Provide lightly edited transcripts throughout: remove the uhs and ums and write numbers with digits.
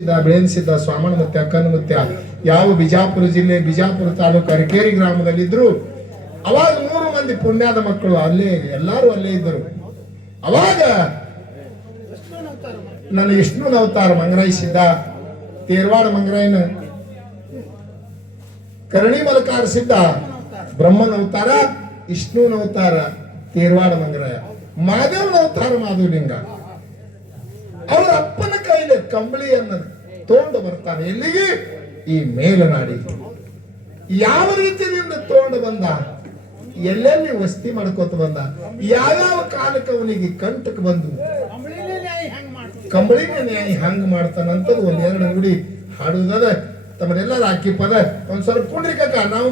ಬೆಳೆಸಿದ್ದ ಸ್ವಾಮಣ ಮುತ್ಯ ಅಕ್ಕನ ಮುತ್ಯ ಯಾವ ಬಿಜಾಪುರ ಜಿಲ್ಲೆ ಬಿಜಾಪುರ ತಾಲೂಕು ಅರಕೇರಿ ಗ್ರಾಮದಲ್ಲಿದ್ರು. ಅವಾಗ 3 ಮಂದಿ ಪುಣ್ಯದ ಮಕ್ಕಳು ಅಲ್ಲೇ ಎಲ್ಲಾರು ಅಲ್ಲೇ ಇದ್ದರು. ಅವಾಗ ನನ್ನ ವಿಷ್ಣುನ ಅವತಾರ ಮಂಗರಾಯಿಸಿದ್ದ ತೇರ್ವಾಡ ಮಂಗರಾಯನ ಕರಣಿ ಮಲಕಾರಿಸಿದ್ದ ಬ್ರಹ್ಮನ ಅವತಾರ ವಿಷ್ಣುನ ಅವತಾರ ತೇರ್ವಾಡ ಮಂಗರಾಯ, ಮಾದೇವನ ಅವತಾರ ಮಾಧವಲಿಂಗ. ಅವರ ಅಪ್ಪನ ಕೈಲಿ ಕಂಬಳಿಯನ್ನು ತಗೊಂಡು ಬರ್ತಾನೆ. ಎಲ್ಲಿಗೆ? ಈ ಮೇಲನಾಡಿ. ಯಾವ ರೀತಿಯಿಂದ ತಗೊಂಡು ಬಂದ, ಎಲ್ಲೆಲ್ಲಿ ವಸ್ತಿ ಮಾಡ್ಕೋತ ಬಂದ, ಯಾವ್ಯಾವ ಕಾಲಕ್ಕೆ ಅವನಿಗೆ ಕಂಟಕ ಬಂದು ಕಂಬಳಿನ ನ್ಯಾಯ ಹಂಗ ಮಾಡ್ತಾನಂತದ್ದು ಒಂದೆರಡು ನುಡಿ ಹಾಡುವುದದ. ತಮ್ಮನ್ನೆಲ್ಲರೂ ಹಾಕಿ ಪದ ಒಂದ್ ಸ್ವಲ್ಪ ಕುಂಡ್ರಿ ಕಕ್ಕ, ನಾವು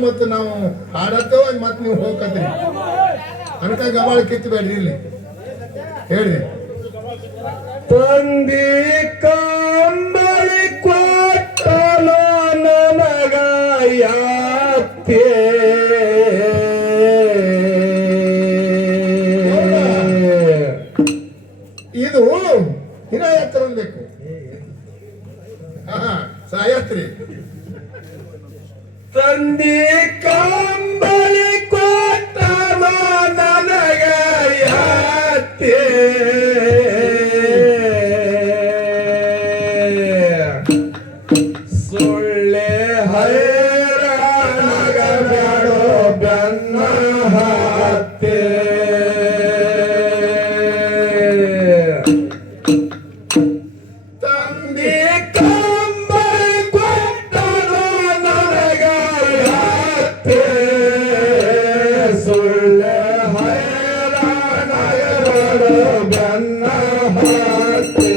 ಹಾಡತ್ತೇವ ಮತ್ ನೀವು ಹೋಗತ್ರಿ ಅನ್ಕ ಗವಾಳ ಕಿತ್ತಬೇಡ್ರಿ. ಇಲ್ಲಿ ಹೇಳ್ರಿ. ತಂದಿ ಕಂಬಳಿ ಕೊಟ್ಟಲು ನನಗ ಯಾಕೆ ಇದು ಹಿರ ಎತ್ತರ ಬೇಕು. ಸಾಯತ್ರಿ. ತಂದಿ ಕಂಬಳಿ ಕೊಟ್ಟಲು ನನಗ ಯಾಕೆ ಸುಳ್ಳೆ ಹೈರಾಣಗ ಬ್ಯಾಡೋ ಬೆನ್ನ ಹತ್ತೆ ತಂದಿ ಕಂಬಳಿ ಕೊಟ್ಟಲು ನನಗ ಯಾಕೆ ಸುಳ್ಳೆ ಹೈರಾಣಗ ಬ್ಯಾಡೋ ಬೆನ್ನ ಹತ್ತೆ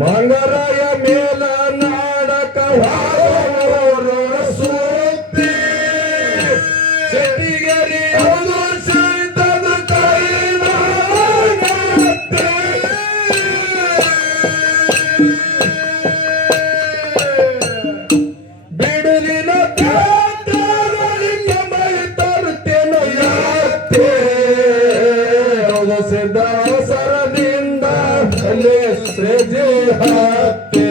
ಮಂಗರಾಯ ಮೇಲ ನಾಡಕ ಸುದ್ದಿ ಸಿಟಿಗರಿ ಹೌದು ಸಿದ್ಧದ ಕೈನ ಬಿಡಲಿನ ಮೈ ತರುತ್ತೇನು ಯಾಕೆ ಹೌದು ಸಿದ್ಧ ಸರದಿಂದ ಸೃಜೆ ಹತ್ತೆ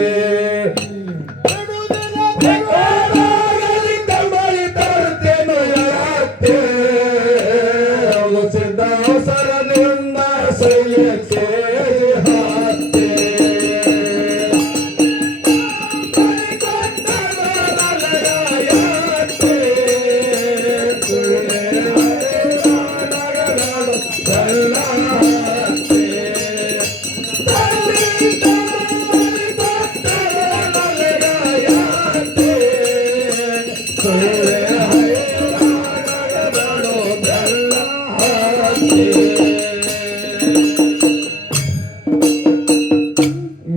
ಕಂಬಳಿ ತರುತ್ತೇನು ಯಾಕೆ ಸಿದ್ಧ ಸರದಿಂದ ಸೈಯಕ್ಕೆ ಹತ್ತೆ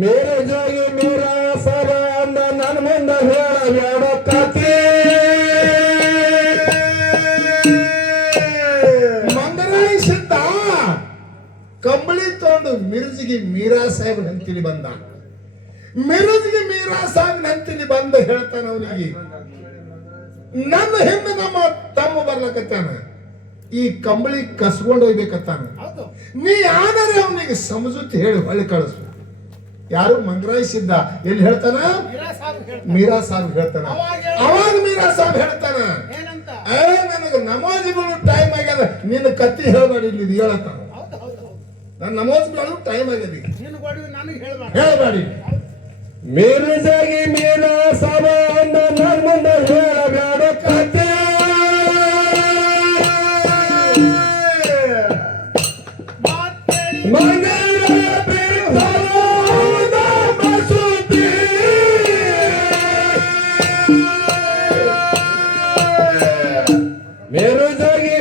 ಮೇರೆ ಜಾಗಿ ಮೇರ ಸರ ಅಂದ ನನ್ನ ಮುಂದೆ ಹೇಳಬೇಡ ಕತೆ. ಮಂಗರಾಯಿಸಿದ್ದ ಕಂಬಳಿ ತಗೊಂಡು ಮಿರ್ಜಿಗೆ ಮೀರಾ ಸಾಹೇಬ್ ನಂತಿಲಿ ಬಂದ. ಮಿರ್ಜಿಗೆ ಮೀರಾ ಸಾಹೇಬ್ ನಂತಿಲಿ ಬಂದು ಹೇಳ್ತಾನ ಅವನಿಗೆ, ನನ್ನ ಹಿಂದೆ ನಮ್ಮ ತಮ್ಮ ಬರ್ಲಕತ್ತಾನ, ಈ ಕಂಬಳಿ ಕಸ್ಕೊಂಡು ಹೋಗ್ಬೇಕತ್ತಾನ. ನೀ ಯಾರು ಅವನಿಗೆ ಸಮಜೂತಿ ಹೇಳಿ ಹೊಳ್ಳಿ ಕಳಿಸು. ಯಾರು? ಮಂಗರಾಯಿಸಿದ್ದ. ಎಲ್ಲಿ ಹೇಳ್ತಾನ? ಮೀರಾ ಸಾಹೇಬ್ ಹೇಳ್ತಾನ. ಅವಾಗ ಮೀರಾ ಸಾಹೇಬ್ ಹೇಳ್ತಾನ, ನನಗೆ ನಮಾಜ್ ಬೀಳು ಟೈಮ್ ಆಗ್ಯದ, ನಿನ್ನ ಕತ್ತಿ ಹೇಳ್ಬೇಡಿ ಇಲ್ಲಿ ಹೇಳತ್ತಾನ. ನನ್ನ ನಮಾಜ್ ಬೀಳು ಟೈಮ್ ಆಗ್ಯದ, ಹೇಳ್ಬೇಡಿ. ಮೇರೆ ಜಾಗಿ ಮೇರ ಸಭ ಅಂದ ನನ್ನ ಮುಂದೆ ಹೇಳಬೇಡ ಕತೆ.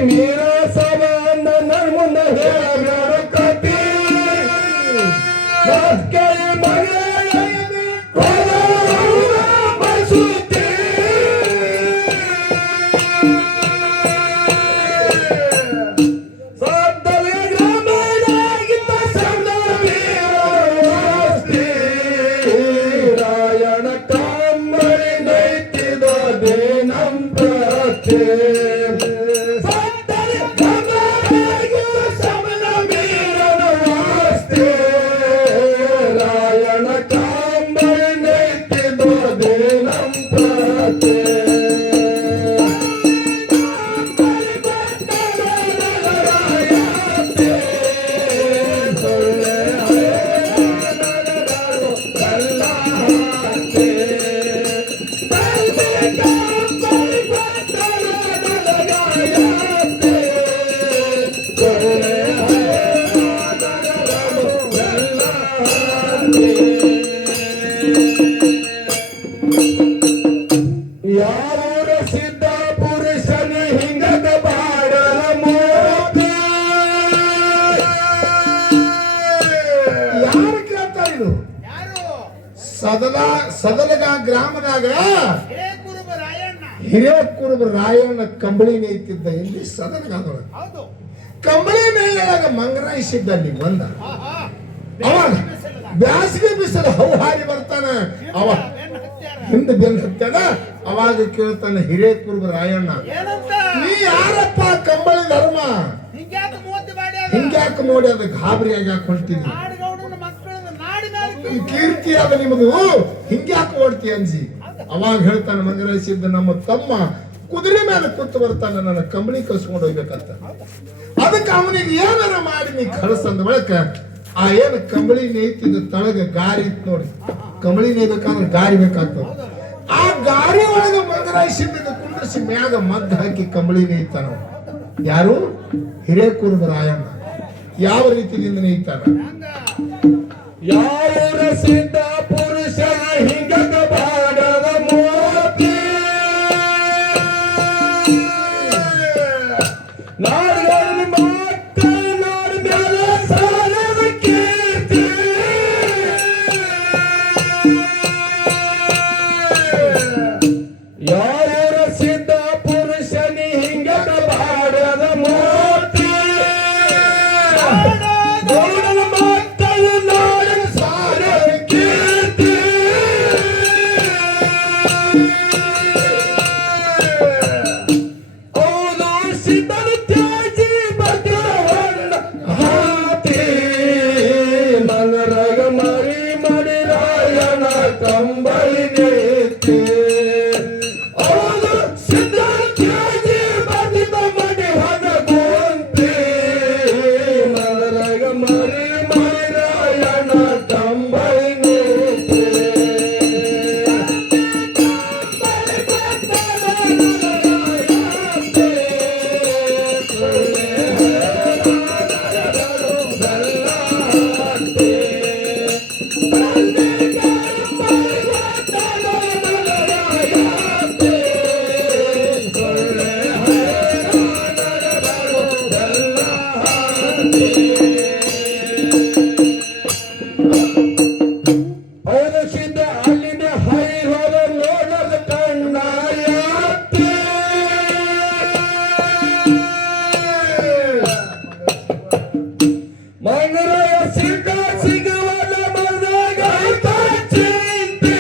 ಮೀರ ಸವಾನ ನನ್ನ ಮುಂದೆ ಹೇಳಬೇಡ ಕಪಿ ಕೈ ಮನೆಯಲ್ಲಿ ಬಸುತ್ತೆ ಸದ್ದಲೆ ಗ್ರಾಮದಾಗಿದ್ದ ಸಣ್ಣ ವೀರವಸ್ತಿ ರಾಯಣ ಕಂಬಳಿ ನೈತಿದ ದೇನಂಪ್ರತೆ ಸದ್ದಲೆ ಗ್ರಾಮದಾಗಿದ್ದ ಸಣ್ಣ ವೀರವಸ್ತಿ ರಾಯಣ ಕಂಬಳಿ ನೈತಿದ ದೇನಂಪ್ರತೆ ಯಾವೂರ ಸಿದ್ಧ ಪುರುಷನ ಹಿಂಗದ ಬಾಡಲ ಮೂರ್ತಿ ಯಾರು ಕೇಳ್ತಾ ಇದು ಸದಲಗ ಗ್ರಾಮದಾಗ ಹಿರೇಕುರುಬ ರಾಯಣ್ಣ ಕಂಬಳಿ ನೇಯ್ತಿದ್ದ ಇಲ್ಲಿ ಸದಲಗಾದೊಳಗ ಕಂಬಳಿ ನೇಯ್ಯಾಗ ಮಂಗರಾಯಿಸಿದ್ದ ಅಲ್ಲಿ ಬಂದ ಅವಾಗ ಬ್ಯಾಸಿಗೆ ಬಿಸಿಲು ಹೌಹಾರಿ ಬರ್ತಾನ ಅವ ಹಿಂದೆ ಬೆನ್ನು ಹತ್ತಾನ ಅವಾಗ ಕೇಳ್ತಾನೆ ಹಿರೇಕುರುಬ ರಾಯಣ್ಣ ನೀ ಯಾರಪ್ಪ ಕಂಬಳಿ ಧರ್ಮ ಹಿಂಗ್ಯಾಕ ನೋಡಿ ಅದು ಗಾಬರಿ ಆಗಿ ಹೊಂಟಿದ್ವಿ ಕೀರ್ತಿ ಆದ ನಿಮ್ಮದು ಹಿಂಗ್ಯಾಕ ಓಡ್ತಿ ಅನ್ಸಿ ಅವಾಗ ಹೇಳ್ತಾನೆ ಮಂಗರಾಯಿಸಿದ್ದ ನಮ್ಮ ತಮ್ಮ ಕುದುರೆ ಮೇಲೆ ಕೂತು ಬರ್ತಾನೆ ನನ್ನ ಕಂಬಳಿ ಕಳ್ಸ್ಕೊಂಡು ಹೋಗ್ಬೇಕಂತ ಅದಕ್ಕೆ ಅವನಿಗೆ ಏನಾರ ಮಾಡಿ ನೀ ಕಳ್ಸಂದ ಬಳಿಕ ಆ ಏನು ಕಂಬಳಿ ನೇಯ್ತಿದ್ದ ತಳಗ ಗಾರಿ ಇತ್ತು ನೋಡಿ ಕಂಬಳಿ ನೇಯ್ಬೇಕಾದ್ರೆ ಗಾರಿ ಬೇಕಾಗ್ತದೆ ಆ ಗಾರಿ ಒಳಗೆ ಮಂಗರಾಯಿಸಿದ್ದ ಕುಂಡ್ರಿಸಿ ಮ್ಯಾಗ ಮದ್ದು ಹಾಕಿ ಕಂಬಳಿ ನೇಯ್ತಾನ ಯಾರು ಹಿರೇಕುರುಬ ರಾಯಣ್ಣ ಯಾವ ರೀತಿಯಿಂದ ನೇಯ್ತಾನ ಯಾವೂರ ಸಿದ್ಧ ಪುರುಷನ ಹಿಂಗದ ಬಾಡದ ಮೂರ್ತಿ ನಾಡುಗಳ ಮಕ್ಕಳು ನಾಡು ಮೇಲೆ ಸಾಲದ ಕೀರ್ತಿ ಯಾವೂರ ಸಿದ್ಧ ಪುರುಷನ ಹಿಂಗದ ಬಾಡದ ಮೂರ್ತಿ ಗೌಡನ ಮಕ್ಕಳು ನಾಡಿನ ಸಾಲದ ಕೀರ್ತಿ ಹೌದು ಸಿದ್ಧನ ತ್ಯಾಜಿ ಭದ್ರವನ್ನ ಹಾತಿ ಮನರಗ ಮರಿ ಮಡಿ ರಾಯಣ ಕಂಬಳಿ ನೇತಿ ಹೌದು ಸಿದ್ಧನ ತ್ಯಾಜಿ ಭದ್ರದ ಮಡಿ ಹೊನ ಗೋಂತಿ ಮನರಗ ಮರಿ ಮಡಿ ರಾಯಣ ಕಂಬಳಿ ನೇತಿ ಹೌದು ಸಿದ್ಧ ಅಲ್ಲಿಂದ ಹೈ ಹೋದ ನೋಡದ ಕಣ್ಣಾಯಾತಿ ಮಂಗರಾಯ ಸಿದ್ಧ ಸಿಗುವಲ್ಲ ಬಂದಾಗ ಚಿಂತೆ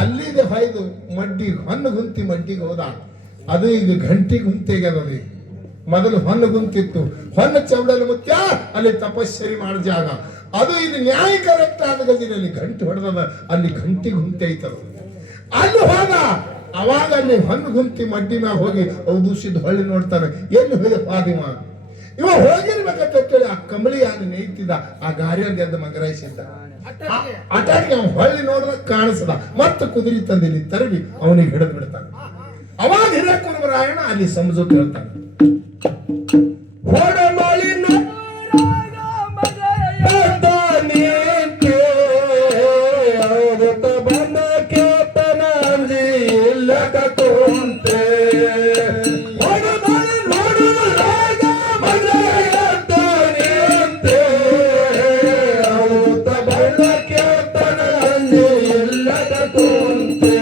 ಅಲ್ಲಿದೆ ಹೊಯ್ದು ಮಡ್ಡಿ ಹೊನ್ನು ಗುಂತಿ ಮಡ್ಡಿಗೆ ಹೋದ ಅದು ಈಗ ಗಂಟಿ ಗುಂತೆಗೆ ಅದೀಗ ಮೊದಲು ಹೊನ್ನು ಗುಂತಿತ್ತು ಹೊನ್ನು ಚೌಡಲ್ಲಿ ಮುತ್ಯ ಅಲ್ಲಿ ತಪಸ್ಸರಿ ಮಾಡೋ ಜಾಗ ಅದು ಇದು ನ್ಯಾಯ ಕರೆಕ್ಟ್ ಆದ ಗದಿನಲ್ಲಿ ಗಂಟು ಹೊಡೆದದ ಅಲ್ಲಿ ಗಂಟಿ ಗುಂತೆ ಐತದ ಅಲ್ಲಿ ಹೋದ ಅವಾಗ ಅಲ್ಲಿ ಹೊನ್ನು ಗುಂತಿ ಮಡ್ಡಿ ಮ್ಯಾಗ ಹೋಗಿ ಔದುಸಿದ್ ಹೊಳ್ಳಿ ನೋಡ್ತಾನೆ ಎಲ್ಲಿ ಹೋಗಿ ಪಾದಿಮ ಇವ ಹೋಗಿರ್ಬೇಕಂತೇಳಿ ಆ ಕಂಬಳಿ ಯಾರು ನೇಯ್ತಿದ್ದ ಆ ಗಾರಿಯಲ್ಲಿ ಎದ್ದು ಮಂಗರಾಯಿಸಿದ್ದ ಅಟಾಗಿ ಅವ್ನು ಹೊಳ್ಳಿ ನೋಡಿದಾಗ ಕಾಣಿಸದ ಮತ್ತೆ ಕುದುರೆ ತಂದಿಲ್ಲಿ ತರವಿ ಅವನಿಗೆ ಹಿಡಿದು ಬಿಡ್ತಾನೆ ಅವಾಗ ಹಿರೇಕುರುಬ ರಾಯಣ್ಣ ಅಲ್ಲಿ ಸಮಜೋತ್ ಹೇಳ್ತಾನೆ ಹೊಡಮಳಿ ಬಂದ ಕೇತನ ಅಂಜಿ ಇಲ್ಲಕ ಕುಂತೆ ನೋಡುವುದಾಗ ಮಜೆಯಂತ ನಿಂತೆ ಔತ ಬಣ್ಣ ಕೇತನ ಅಂಜಿ ಇಲ್ಲಕ ಕುಂತೆ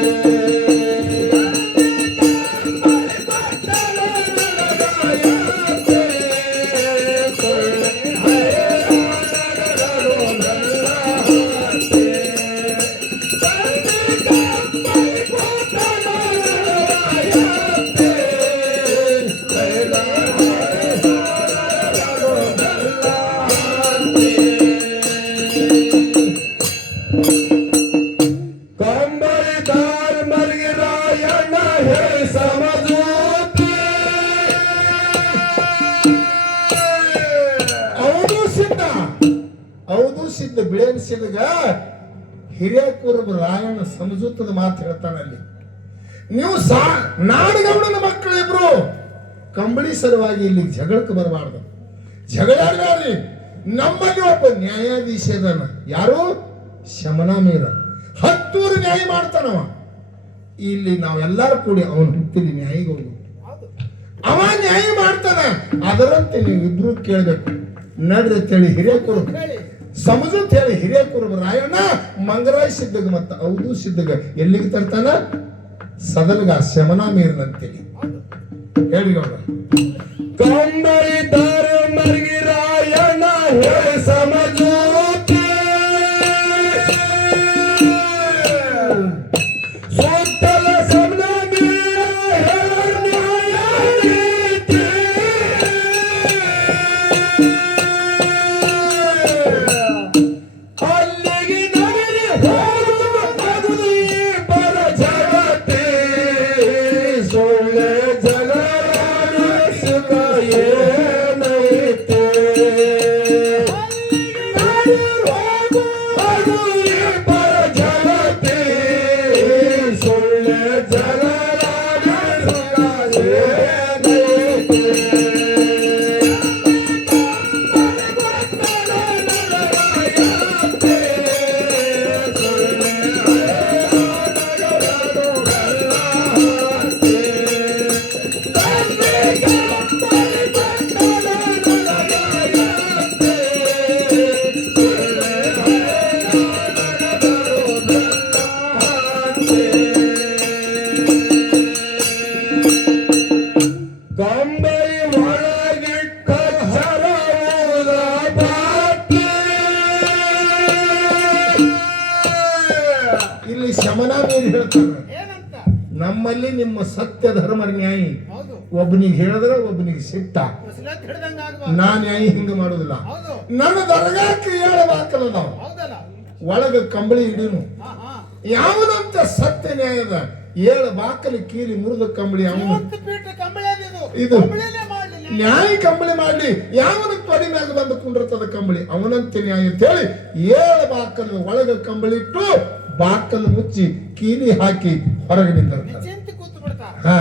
ಕಂಬಳಿದಾರ್ ಮರ್ಗಿ ರಾಯಣ್ಣ ಹೇ ಸಮಜೂತಿ ಹೌದು ಸಿದ್ಧ ಹೌದು ಸಿದ್ಧ ಬಿಳೇನ್ ಸಿದ್ಧಗ ಹಿರಿಯಕೂರಬ ರಾಯಣ್ಣ ಸಮಜೂತದ ಮಾತು ಹೇಳ್ತಾನಲ್ಲಿ. ನೀವು ನಾಡಗೌಡನ ಮಕ್ಕಳು ಇಬ್ರು ಕಂಬಳಿ ಸಲುವಾಗಿ ಇಲ್ಲಿ ಜಗಳಕ್ಕೆ ಬರಬಾರ್ದು. ಜಗಳಾಡ್ರಿ. ನಮ್ಮಲ್ಲಿ ಒಬ್ಬ ನ್ಯಾಯಾಧೀಶ ಇದಾನ. ಯಾರು? ಶಮನ ಮೀರ. 10 ಊರು ನ್ಯಾಯ ಮಾಡ್ತಾನವ. ಇಲ್ಲಿ ನಾವೆಲ್ಲರೂ ಕೂಡಿ ಅವನ ಹುಟ್ಟಿಲಿ ನ್ಯಾಯಿಗೆ ಹೋಗ್ಬೇಕು. ಅವ ನ್ಯಾಯ ಮಾಡ್ತಾನ. ಅದರಂತೆ ನೀವು ಇಬ್ರು ಕೇಳ್ಬೇಕು. ನಡ್ರಿ ಅಂತೇಳಿ ಹಿರಿಯಕೂರು ಸಮಜೂತ್ ಹೇಳಿ ಹಿರಿಯಕೂರು ರಾಯಣ್ಣ ಮಂಗರಾಯ ಸಿದ್ಧಗ ಮತ್ತ ಹೌದು ಸಿದ್ಧಗ ಎಲ್ಲಿಗೆ ತರ್ತಾನ? ಸದಲ್ಗ ಶಮನ ಮೀರ್ನಂತೇಳಿ ಹೇಳಿ ಗೌಡ. ಕಂಬಳಿದಾರ ಮರ್ಗಿ ರಾಯಣ್ಣ ಹೇ ಸಮಜೂತಿ ಸುತ್ತಲ ಸಮನ ಅಲ್ಲಿಗೆ ನಗರಿ ಹೋಗುವುದು ಬರ ಜಗತ್ತೇ ಸೊಳ್ಳೆ ಜಗರಾಡಿಸುತ್ತ ಏನೈತೆ ಹೋಗುವುದು ಬರ ಜಗತ್ತೇ ಸೊಳ್ಳೆ ಜಗರಾಡಿಸುತ್ತ ಏನೈತೆ ಕಂಬಳಿ ಒಳಗಿಟ್ಟ ಚರವುದ ಬಾಕಿ ಇಲ್ಲಿ ಶಮನ ಮೀರಿ ಹೇಳ್ತಾನೆ. ಏನಂತ? ನಮ್ಮಲ್ಲಿ ನಿಮ್ಮ ಸತ್ಯ ಧರ್ಮ ನ್ಯಾಯಿ. ಹೌದು. ಒಬ್ಬನಿಗೆ ಹೇಳಿದ್ರೆ ಒಬ್ಬನಿಗೆ ಸಿಟ್ಟ. ಉಸಿರಾಟ ಹಿಡ್ದಂಗ ಆಗ್ಬಾರ್ದು. ನಾ ನ್ಯಾಯಿ ಹಿಂಗ ಮಾಡುದಿಲ್ಲ. ಹೌದು. ನನ್ನ ದರ್ಗಾಕ್ಕೆ ಹೇಳಬೇಕಲ್ಲ ನಾವು. ಹೌದಲ್ಲ? ಒಳಗ ಕಂಬಳಿ ಹಿಡಿನು. ಹಾ ಹಾ. ಯಾವುದಂತ ಸತ್ಯ ನ್ಯಾಯದ 7 ಬಾಕಲಿ ಕೀಲಿ ಮುರಿದ ಕಂಬಳಿ ಅವನು ಇವತ್ತು ಪೀಠ ಕಂಬಳಿ ಇದು. ಕಂಬಳಿನೇ ಮಾಡ್ಲಿಲ್ಲ. ನ್ಯಾಯ ಕಂಬಳಿ ಮಾಡ್ಲಿ. ಯಾವನ ತೊಡಿ ಮ್ಯಾಗ ಬಂದು ಕುಂಡಿರ್ತದ ಕಂಬಳಿ ಅವನಂತೆ ನ್ಯಾಯ ಅಂತ ಹೇಳಿ 7 ಬಾಕಲು ಒಳಗ ಕಂಬಳಿ ಇಟ್ಟು ಬಾಕಲು ಮುಚ್ಚಿ ಕೀಲಿ ಹಾಕಿ ಹೊರಗೆ ನಿಂತಿರ್ತಾರೆ. ಚಿಂತೆ ಕೂತು ಬಿಡ್ತಾರ. ಹಾ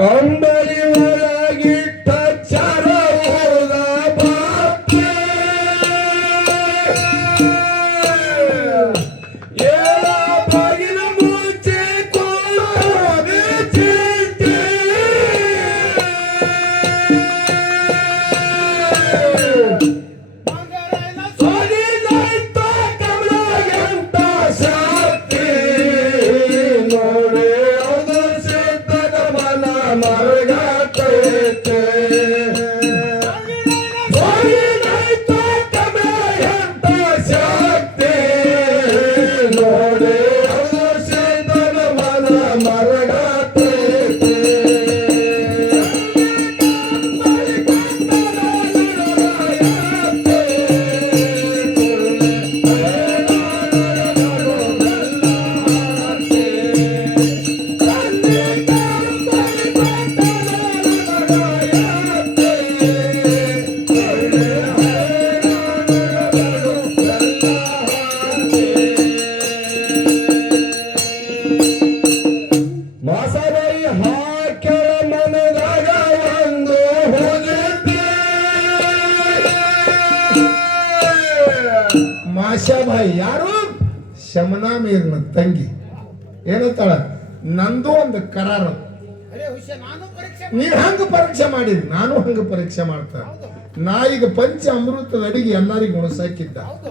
ಕಂಬಳಿ ಒಳಗಿಟ್ಟ ಚರವುದ ಬಾಕಿ ಏಳ ಬಾಗಿಲ ಮುಚ್ಚಿ ಕೊಳ್ಳೋದೆ ಚಿಂತೆ ಮಂಗರಾಯನ ಸೊಲಿದಾಯ್ತ ಕಮಲಗೆಂತ ಶಕ್ತಿ ನೋಡಿ ಅದು ಸಿದ್ಧನ ಮನ ಮರಗಟ್ಟೈತೆ ಸೊಲಿದಾಯ್ತ ಕಮಲಗೆಂತ ಶಕ್ತಿ ನೋಡಿ ಅದು ಸಿದ್ಧನ ಮನ ಮರಗಟ್ಟೈತೆ ಮಾಸಬಾಯಿ ಹಾಕ್ಯರ ಮನದಾಗ ಒಂದು ಹೋಗಿದ್ದೆ ಮಾಶಾಭಾಯಿ ಯಾರು? ಶಮನ ಮೀರ್ನ ತಂಗಿ. ಏನಂತಾಳ ನಂದು ಒಂದು ಕರಾರ ಅರೆ ಹುಷ ನಾನು ಪರೀಕ್ಷೆ ನೀವ್ ಹಂಗ ಪರೀಕ್ಷೆ ಮಾಡಿರಿ ನಾನು ಹಂಗ ಪರೀಕ್ಷೆ ಮಾಡ್ತಾರ ಹೌದು ನಾ ಈಗ ಪಂಚ ಅಮೃತದ ಅಡಿಗೆ ಎಲ್ಲರಿಗೂ ಉಣಸಾಕಿದ್ದ ಹೌದು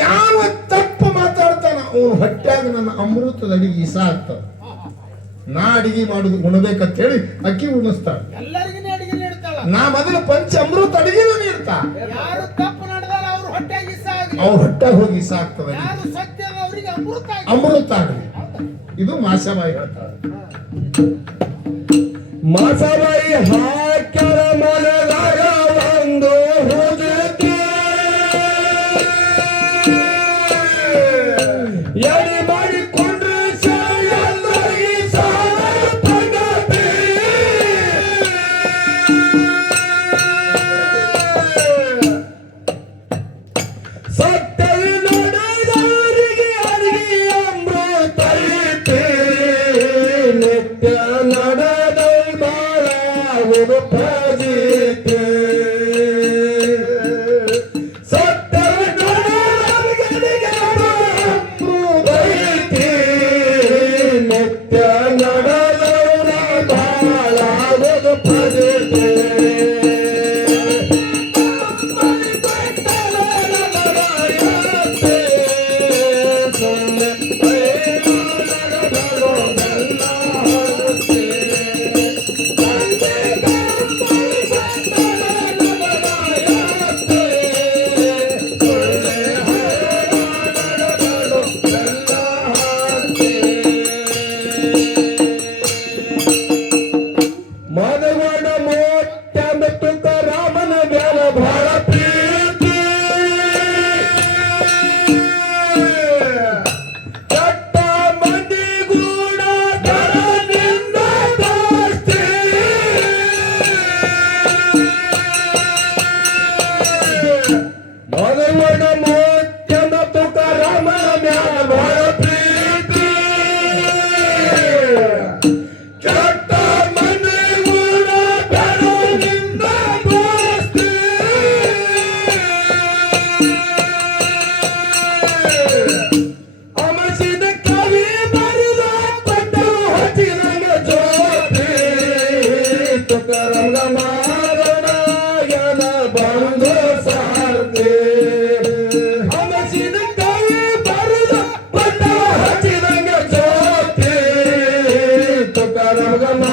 ಯಾವ ತಪ್ಪು ಮಾತಾಡ್ತಾನ ಅವನು ಹೊಟ್ಟ್ಯಾಗ ನನ್ನ ಅಮೃತದ ಅಡಿಗೆ ಇಸ ಆಗ್ತಾವ ಹಾ, ಹಾ. ನಾ ಅಡಿಗೆ ಮಾಡುದು ಉಣಬೇಕಂತ ಹೇಳಿ ಅಕ್ಕಿ ಉಣಿಸ್ತಾಳ ಎಲ್ಲರಿಗೂ ಅಡಿಗೆ ನೀಡ್ತಾಳ ನಾ ಮೊದಲು ಪಂಚ ಅಮೃತ ಅಡಿಗೆನ ನೀಡ್ತಾ ಯಾರು ತಪ್ಪು ನಡೆದಾರ ಅವ್ರ ಹೊಟ್ಟೆಗೆ ಇಸ ಆಗಲಿ ಅವ್ರ ಹೊಟ್ಟ್ಯಾಗ ಹೋಗಿ ಇಸ ಆಗ್ತದ ಯಾರು ಸತ್ಯ ಅವರಿಗೆ ಅಮೃತ ಆಗಲಿ ಅಮೃತ ಆಗಲಿ ಇದು ಮಾಸಬಾಯಿ ಹೇಳ್ತಾಳ ಮಾಸಬಾಯಿ ಹಾಕ್ಯಾರ ಮನದಾಗ ಒಂದು ಹುಡುಗಿ ಎಡಿ ಮಾಡಿಕೊಂಡ್ರೆ ಎಲ್ಲರಿಗೆ ಸಾರ್ಥಕತೆ. ಸತ್ಯವಿ ನಡೆದವರಿಗೆ ಅರಿಗಿ ಅಮೃತ ಐತೆ. ನಿತ್ಯ ನಡೆದವ ಬಾಳಾಗುವುದು ಪ್ರಜಿತೆ. ಸತ್ಯವಿ ನಡೆದವರಿಗೆ ಅಮೃತ ಐತೆ. ನಿತ್ಯ ನಡೆದವರ ಬಾಳಾಗುವುದು ಪ್ರಜಿತೆ. ಮನಗೊಂಡ ಮೋಟ್ಯಂಬ ತುಕಾರಾಮನ ಮ್ಯಾಲ ಬಹಳ ಪ್ರೀತಿ. ಕೆಟ್ಟ ಮಂದಿ ಗೂಡ ಧರನಿಂದ ದೋಸ್ತಿ. ಮನಗೊಂಡ ಮೋಟ್ಯಂಬ ತುಕಾರಾಮನ ಮ್ಯಾಲ ಬಹಳ ಪ್ರೀತಿ. ಕೆಟ್ಟ ಮಂದಿ ಗೂಡ ಧರನಿಂದ ದೋಸ್ತಿ. ಅಮಸಿದ ಕವಿ ಬರೆದ ಪಟ್ಟ ಹಚ್ಚಿದಂಗ ಜ್ಯೋತಿ. ತುಕಾರಾಮನ ಮಾರಣ ಬಂದು ಸಾರ್ತಿ. ಅಮಸಿದ ಕವಿ ಬರೆದ ಪಟ್ಟ ಹಚ್ಚಿದಂಗ ಜ್ಯೋತಿ. ತುಕಾರಾಮನ